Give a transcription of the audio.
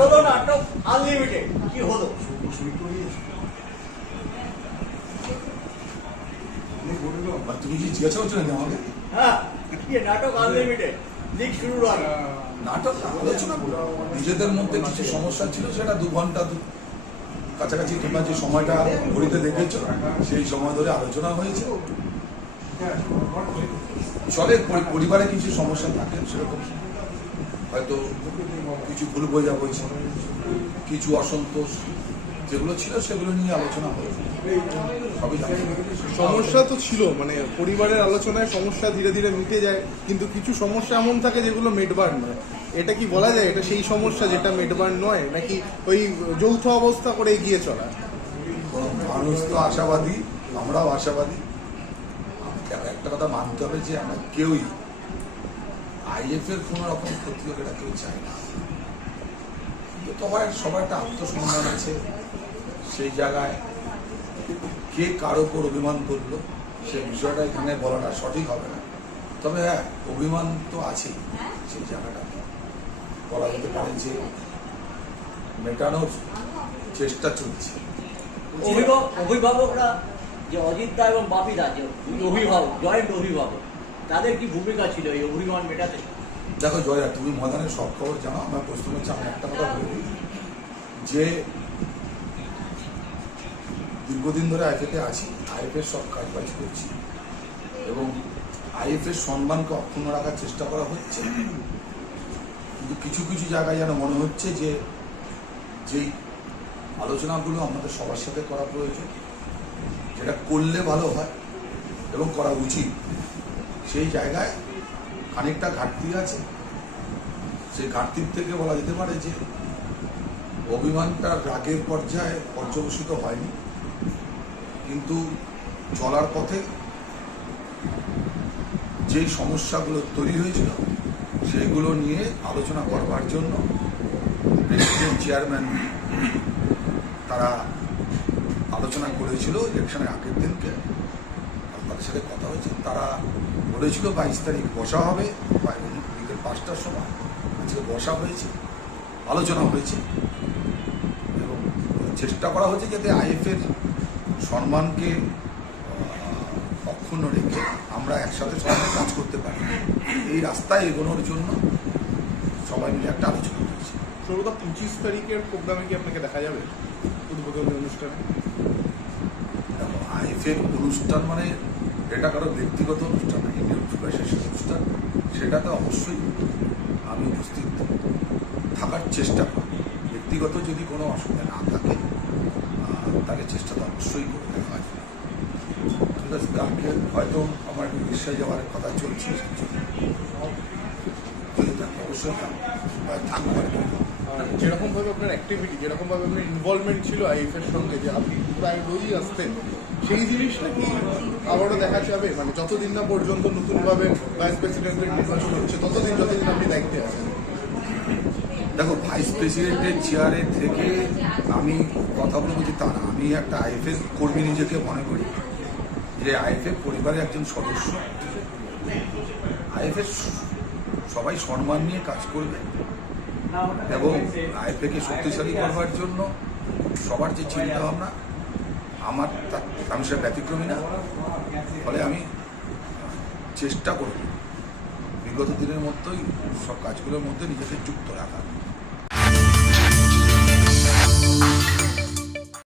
হলো নাটক আনলিমিটেড কি হলো? হ্যাঁ নিজেদের মধ্যে কিছু সমস্যা ছিল, সেটা দু ঘণ্টা কাছাকাছি তোমরা যে সময়টা ঘড়িতে দেখেছ সেই সময় ধরে আলোচনা হয়েছে। চলে পরিবারে কিছু সমস্যা থাকে, সেরকম। হয়তো কিছু ভুল বোঝাবুঝি কিছু অসন্তোষ যেগুলো ছিল সেগুলো নিয়ে আলোচনা সবই সমস্যা তো ছিল মানে পরিবারের আলোচনায় সমস্যা ধীরে ধীরে মিটে যায় কিন্তু কিছু সমস্যা এমন থাকে যেগুলো মেটবার নয়। এটা কি বলা যায়? এটা সেই সমস্যা যেটা মেটবার নয় নাকি ওই যৌথ অবস্থা করে এগিয়ে চলা? মানুষ তো আশাবাদী আমরাও আশাবাদী। একটা কথা মানতে হবে যে আমরা কেউই আইএফ এর কোন রকম ক্ষতি হোক এটা কেউ চায় না। কিন্তু সবাই সবার একটা আত্মসম্মান আছে সেই জায়গায়। কে কারও উপর অভিমান করল সে বিষয়টা এখানে বলাটা সঠিক হবে না। তবে হ্যাঁ অভিমান তো আছেই সেই জায়গাটা বলা যেতে পারে যে মেটানোর চেষ্টা চলছে। অভিভাবক অভিভাবকরা যে অজিত দা এবং বাপি দা যে অভিভাবক, জয়েন্ট অভিভাবক তাদের কি ভূমিকা ছিল এই অভিমান মেটাতে? দেখো জয়া, তুমি ময়দানের সব খবর জানো আমার প্রশ্ন হচ্ছে আমি একটা কথা বলি যে দীর্ঘদিন ধরে আইএফএতে আছি আইএফের সব কাজ বাজ করছি। এবং আইএফের সম্মানকে অক্ষুণ্ণ রাখার চেষ্টা করা হচ্ছে। কিন্তু কিছু কিছু জায়গায় যেন মনে হচ্ছে যে যেই আলোচনাগুলো আমাদের সবার সাথে করা প্রয়োজন। যেটা করলে ভালো হয় এবং করা উচিত। সেই জায়গায় খানিকটা ঘাটতি আছে। সেই ঘাটতির থেকে বলা যেতে পারে যে অভিমানটা রাগের পর্যায়ে পর্যবসিত হয়নি। কিন্তু চলার পথে যেই সমস্যাগুলো তৈরি হয়েছিল, সেগুলো নিয়ে আলোচনা করবার জন্য প্রেসিডেন্ট চেয়ারম্যান তারা আলোচনা করেছিল ইলেকশনের আগের দিনকে। তাদের সাথে কথা হয়েছে। তারা বলেছিল বাইশ তারিখ বসা হবে। বিকেল পাঁচটার সময় আজকে বসা হয়েছে আলোচনা হয়েছে। এবং চেষ্টা করা হয়েছে যাতে আইএফের সম্মানকে অক্ষুণ্ণ রেখে আমরা একসাথে সবাই কাজ করতে পারি। এই রাস্তায় এগোনোর জন্য সবাই মিলে একটা আলোচনা হয়েছে সর্বদা পঁচিশ তারিখের প্রোগ্রামে কি আপনাকে দেখা যাবে উদ্বোধনী অনুষ্ঠানে? আইএফের অনুষ্ঠান মানে এটা কারও ব্যক্তিগত অনুষ্ঠান না ইন্ডিয়ান শেষের অনুষ্ঠান, সেটাতে অবশ্যই আমি উপস্থিত থাকার চেষ্টা করি। ব্যক্তিগত যদি কোনো অসুবিধা না থাকে তাহলে চেষ্টা তো অবশ্যই করে দেখা হয়। ঠিক আছে কালকে হয়তো আমার বিশ্বাস যাওয়ার কথা চলছে অবশ্যই থাকব। থাকব আর কি। আর যেরকম ভাবে আপনার অ্যাক্টিভিটি যেরকম ভাবে আপনার ইনভলভমেন্ট ছিল আইএফ এর সঙ্গে, যে আপনি প্রায় রোজই আসতেন, সেই জিনিসটা কি আবারও দেখা যাবে? মানে যতদিন না পর্যন্ত নতুন ভাবে ভাইস প্রেসিডেন্টের নির্বাচন হচ্ছে, ততদিন যতদিন আপনি দায়িত্বে আছেন। দেখো ভাইস প্রেসিডেন্টের চেয়ারে থেকে আমি কথা বলে বলছি তা না আমি একটা আইএফএর কর্মী নিজেকে মনে করি। যে আইএফএ পরিবারের একজন সদস্য। আইএফএ সবাই সম্মান নিয়ে কাজ করবে। এবং আইএফএকে শক্তিশালী করবার জন্য সবার যে চিন্তা ভাবনা আমার আমি সেটা ব্যতিক্রমী না। ফলে আমি চেষ্টা করব বিগত দিনের মধ্যেই সব কাজগুলোর মধ্যে নিজেকে যুক্ত রাখা